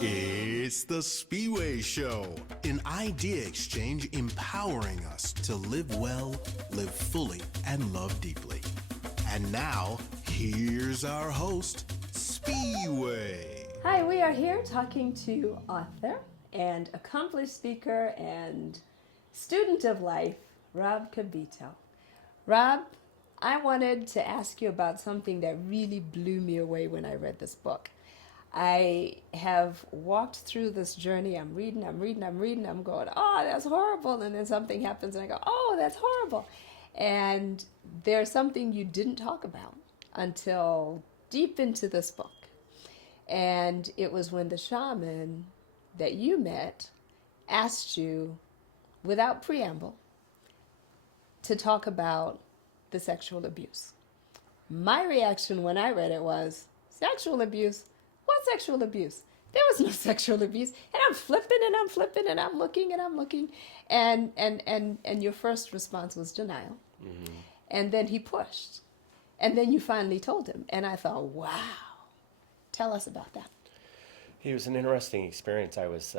It's the Spiwe Show, an idea exchange empowering us to live well, live fully, and love deeply. And now, here's our host, Spiwe. Hi, we are here talking to author and accomplished speaker and student of life, Rob Cabito. Rob, I wanted to ask you about something that really blew me away when I read this book. I have walked through this journey. I'm reading. I'm going, oh, that's horrible. And then something happens and I go, oh, that's horrible. And there's something you didn't talk about until deep into this book. And it was when the shaman that you met asked you, without preamble, to talk about the sexual abuse. My reaction when I read it was, sexual abuse? What sexual abuse? There was no sexual abuse. And I'm flipping and I'm looking. And your first response was denial. Mm-hmm. And then he pushed. And then you finally told him. And I thought, wow. Tell us about that. It was an interesting experience. I was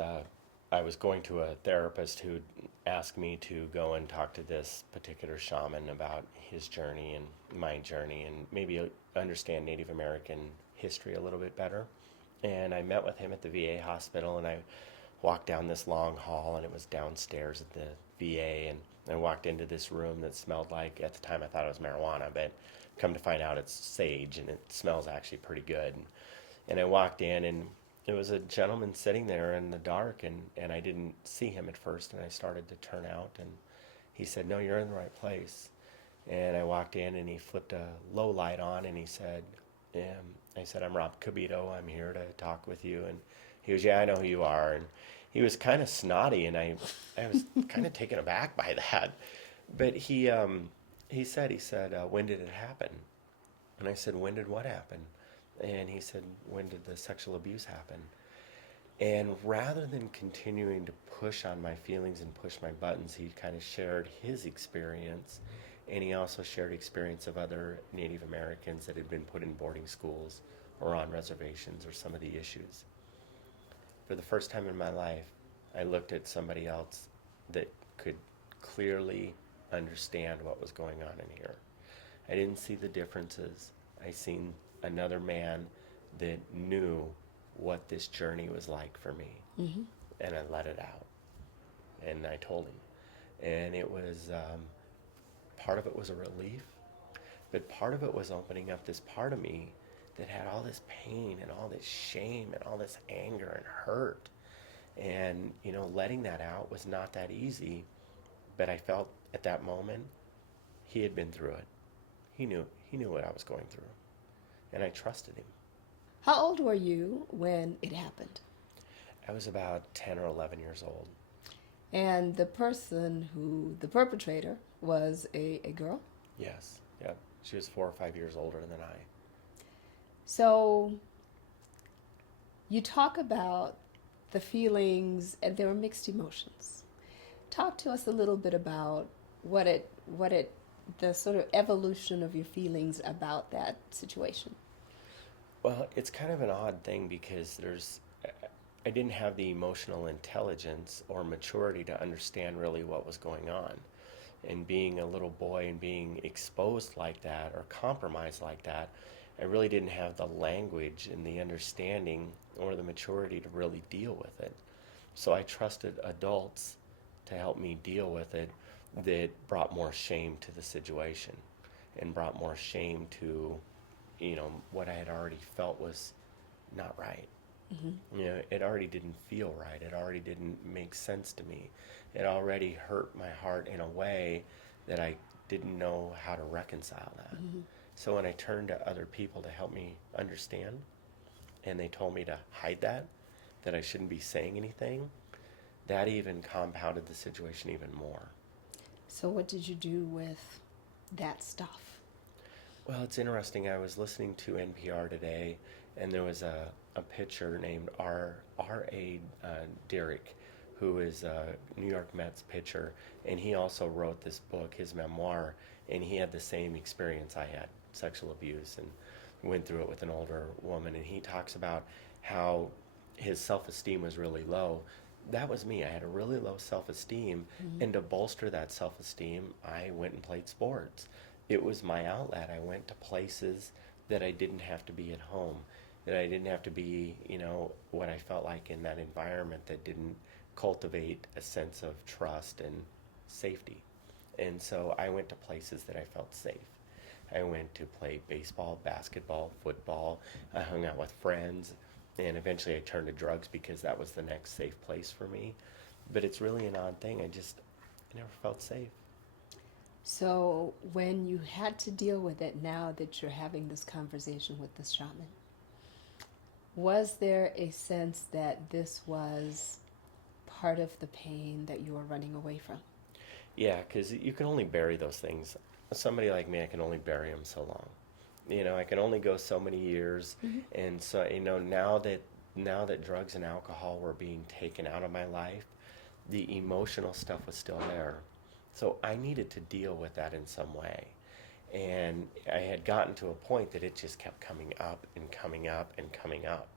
going to a therapist who asked me to go and talk to this particular shaman about his journey and my journey and maybe understand Native American history a little bit better. And I met with him at the VA hospital, and I walked down this long hall, and it was downstairs at the VA, and I walked into this room that smelled like, at the time I thought it was marijuana, but come to find out it's sage, and it smells actually pretty good. And I walked in, and it was a gentleman sitting there in the dark, and I didn't see him at first, and I started to turn out, and he said, no, you're in the right place. And I walked in, and he flipped a low light on, and he said, I said, I'm Rob Cabito, I'm here to talk with you. And he goes, yeah, I know who you are. And he was kind of snotty, and I was kind of taken aback by that. But he said, when did it happen? And I said, when did what happen? And he said, when did the sexual abuse happen? And rather than continuing to push on my feelings and push my buttons, he kind of shared his experience. And he also shared experience of other Native Americans that had been put in boarding schools or on reservations or some of the issues. For the first time in my life, I looked at somebody else that could clearly understand what was going on in here. I didn't see the differences. I seen another man that knew what this journey was like for me. Mm-hmm. And I let it out. And I told him. And it was, part of it was a relief, but part of it was opening up this part of me that had all this pain and all this shame and all this anger and hurt. And, letting that out was not that easy, but I felt at that moment he had been through it. He knew what I was going through. And I trusted him. How old were you when it happened? I was about 10 or 11 years old. And the perpetrator, was a girl? Yes, yeah. She was 4 or 5 years older than I. So you talk about the feelings, and there were mixed emotions. Talk to us a little bit about the sort of evolution of your feelings about that situation. Well, it's kind of an odd thing because I didn't have the emotional intelligence or maturity to understand really what was going on. And being a little boy and being exposed like that or compromised like that, I really didn't have the language and the understanding or the maturity to really deal with it. So I trusted adults to help me deal with it that brought more shame to the situation and brought more shame to, what I had already felt was not right. Mm-hmm. It already didn't feel right. It already didn't make sense to me. It already hurt my heart in a way that I didn't know how to reconcile that. Mm-hmm. So when I turned to other people to help me understand, and they told me to hide that I shouldn't be saying anything, that even compounded the situation even more. So what did you do with that stuff? Well, it's interesting. I was listening to NPR today, and there was a pitcher named R.A. Derrick, who is a New York Mets pitcher, and he also wrote this book, his memoir, and he had the same experience I had, sexual abuse. And went through it with an older woman, and he talks about how his self-esteem was really low. That was me. I had a really low self-esteem, and to bolster that self-esteem, I went and played sports. It was my outlet. I went to places that I didn't have to be at home, that I didn't have to be, what I felt like in that environment that didn't cultivate a sense of trust and safety. And so I went to places that I felt safe. I went to play baseball, basketball, football. I hung out with friends, and eventually I turned to drugs because that was the next safe place for me. But it's really an odd thing. I never felt safe. So when you had to deal with it, now that you're having this conversation with the shaman, was there a sense that this was part of the pain that you were running away from? Yeah, because you can only bury those things. Somebody like me, I can only bury them so long. I can only go so many years. And so, now that drugs and alcohol were being taken out of my life, the emotional stuff was still there. So I needed to deal with that in some way. And I had gotten to a point that it just kept coming up and coming up and coming up.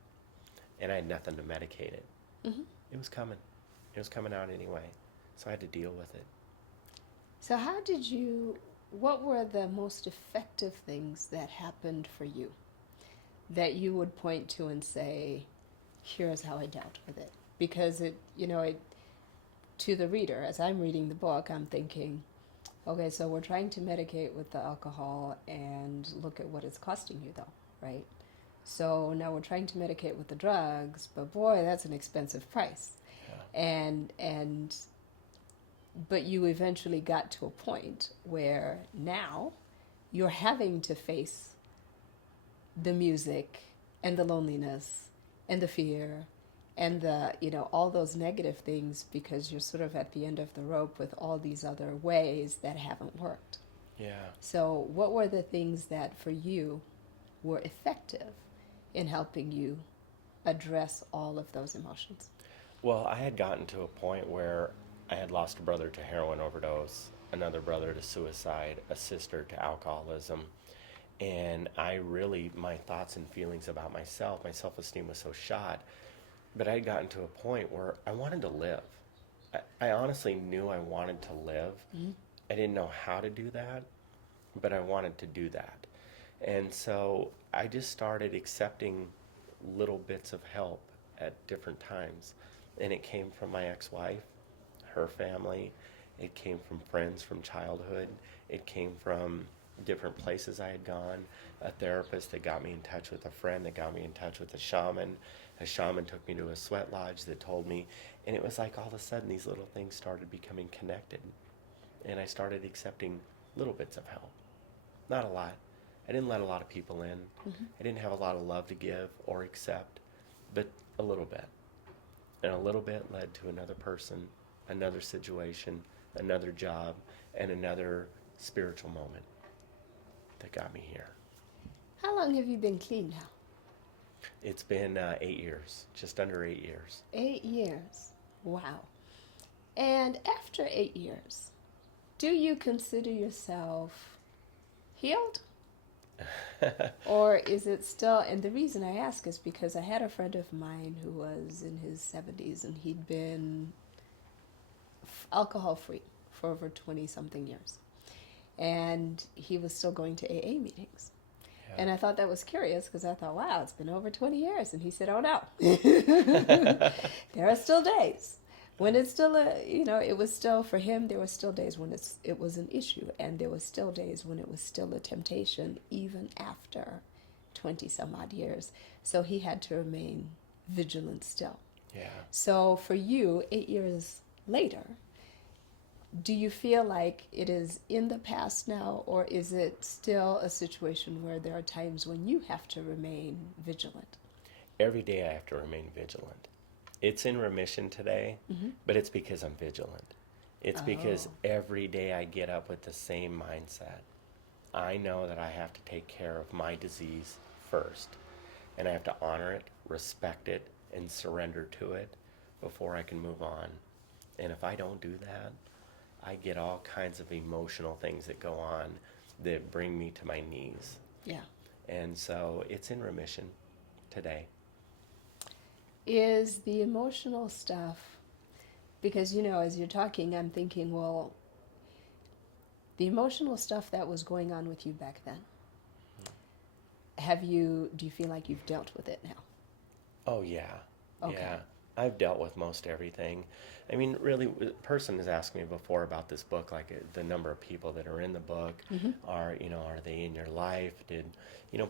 And I had nothing to medicate it. It was coming. It was coming out anyway. So I had to deal with it. So what were the most effective things that happened for you that you would point to and say, here's how I dealt with it? Because to the reader, as I'm reading the book, I'm thinking, okay, so we're trying to medicate with the alcohol and look at what it's costing you though, right? So now we're trying to medicate with the drugs, but boy, that's an expensive price. Yeah. But you eventually got to a point where now you're having to face the music and the loneliness and the fear and the, all those negative things because you're sort of at the end of the rope with all these other ways that haven't worked. Yeah. So what were the things that for you were effective in helping you address all of those emotions? Well, I had gotten to a point where I had lost a brother to heroin overdose, another brother to suicide, a sister to alcoholism. And my thoughts and feelings about myself, my self-esteem was so shot. But I had gotten to a point where I wanted to live. I honestly knew I wanted to live. I didn't know how to do that, but I wanted to do that. And so I just started accepting little bits of help at different times. And it came from my ex-wife, her family. It came from friends from childhood. It came from different places I had gone, a therapist that got me in touch with a friend that got me in touch with a shaman. A shaman took me to a sweat lodge that told me, and it was like all of a sudden these little things started becoming connected. And I started accepting little bits of help. Not a lot. I didn't let a lot of people in. I didn't have a lot of love to give or accept, but a little bit. And a little bit led to another person, another situation, another job, and another spiritual moment that got me here. How long have you been clean now? It's been 8 years, just under 8 years. 8 years. Wow. And after 8 years, do you consider yourself healed? Or is it still, and the reason I ask is because I had a friend of mine who was in his 70s and he'd been alcohol free for over 20 something years. And he was still going to AA meetings. Yeah. And I thought that was curious because I thought, wow, it's been over 20 years. And he said, oh no, there are still days when it's still it was still, for him, there were still days when it was an issue. And there was still days when it was still a temptation, even after 20 some odd years. So he had to remain vigilant still. Yeah. So for you, 8 years later, do you feel like it is in the past now, or is it still a situation where there are times when you have to remain vigilant? Every day I have to remain vigilant. It's in remission today, but it's because I'm vigilant. It's because every day I get up with the same mindset. I know that I have to take care of my disease first, and I have to honor it, respect it, and surrender to it before I can move on. And if I don't do that, I get all kinds of emotional things that go on that bring me to my knees. Yeah. And so it's in remission today. Is the emotional stuff, because, as you're talking, I'm thinking, well, the emotional stuff that was going on with you back then, do you feel like you've dealt with it now? Oh, yeah. Okay. Yeah. I've dealt with most everything. I mean, really, a person has asked me before about this book, like the number of people that are in the book. Are they in your life?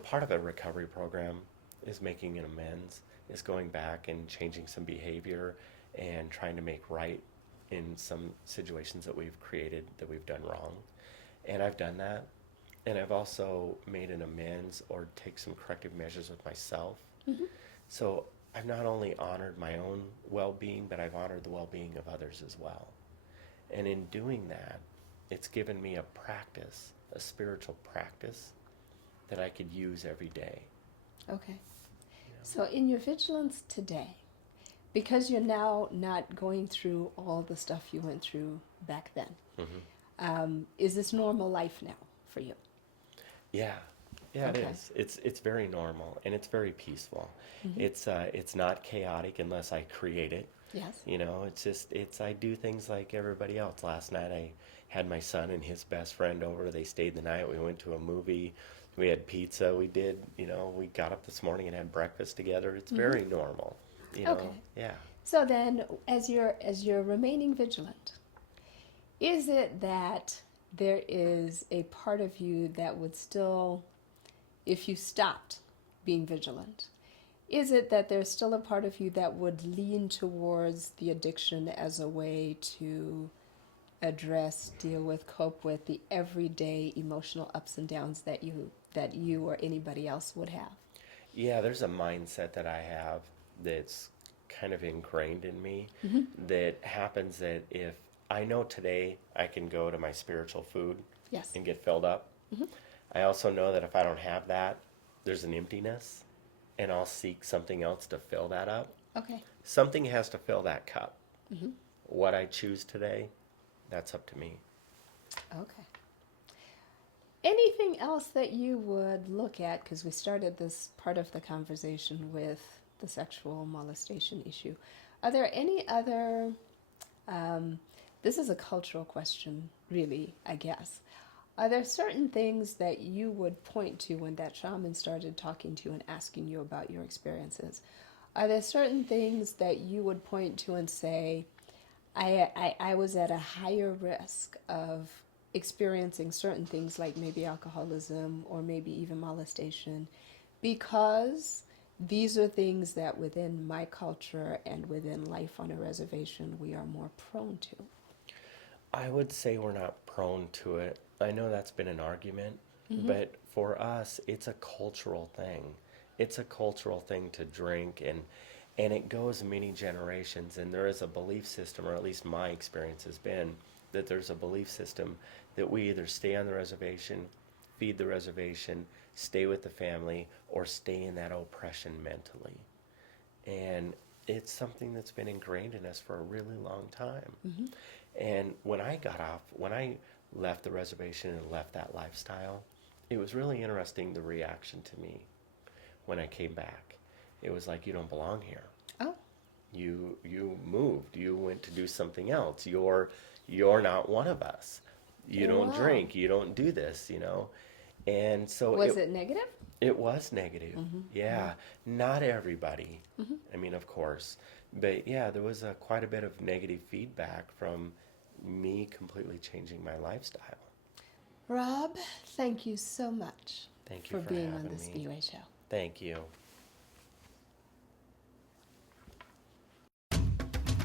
Part of a recovery program is making an amends, is going back and changing some behavior and trying to make right in some situations that we've created that we've done wrong. And I've done that. And I've also made an amends or take some corrective measures with myself. So I've not only honored my own well-being, but I've honored the well-being of others as well. And in doing that, it's given me a practice, a spiritual practice that I could use every day. Okay. So in your vigilance today, because you're now not going through all the stuff you went through back then, is this normal life now for you? Yeah. Yeah, Okay. it is. It's very normal and it's very peaceful. It's not chaotic unless I create it. Yes. I do things like everybody else. Last night I had my son and his best friend over. They stayed the night. We went to a movie. We had pizza. We got up this morning and had breakfast together. It's very normal. Okay. Yeah. So then, as you're remaining vigilant, is it that there is a part of you that would still, if you stopped being vigilant, is it that there's still a part of you that would lean towards the addiction as a way to address, deal with, cope with the everyday emotional ups and downs that you or anybody else would have? Yeah, there's a mindset that I have that's kind of ingrained in me that happens that if I know today I can go to my spiritual food Yes. and get filled up, I also know that if I don't have that, there's an emptiness and I'll seek something else to fill that up. Okay. Something has to fill that cup. What I choose today, that's up to me. Okay. Anything else that you would look at, because we started this part of the conversation with the sexual molestation issue. Are there any other, this is a cultural question, really, I guess. Are there certain things that you would point to when that shaman started talking to you and asking you about your experiences? Are there certain things that you would point to and say, I was at a higher risk of experiencing certain things like maybe alcoholism or maybe even molestation because these are things that within my culture and within life on a reservation we are more prone to? I would say we're not prone to it. I know that's been an argument, but for us, it's a cultural thing. It's a cultural thing to drink, and it goes many generations, and there is a belief system, or at least my experience has been, that there's a belief system that we either stay on the reservation, feed the reservation, stay with the family, or stay in that oppression mentally. And it's something that's been ingrained in us for a really long time. And when I left the reservation and left that lifestyle, it was really interesting, the reaction to me when I came back. It was like, you don't belong here. Oh. You moved. You went to do something else. You're not one of us. You don't Wow. drink. You don't do this, And so Was it negative? it was negative. Yeah. Not everybody. I mean, of course. But yeah, there was quite a bit of negative feedback from me completely changing my lifestyle. Rob, thank you so much Thank you for being on having the me. Spiwe Show. Thank you.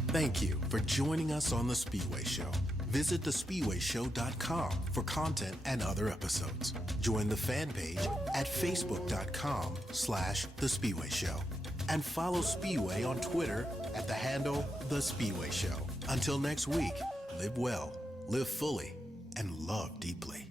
Thank you for joining us on The Spiwe Show. Visit thespiweshow.com for content and other episodes. Join the fan page at facebook.com/The Spiwe Show. And follow Spiwe on Twitter at the handle The Spiwe Show. Until next week, live well, live fully, and love deeply.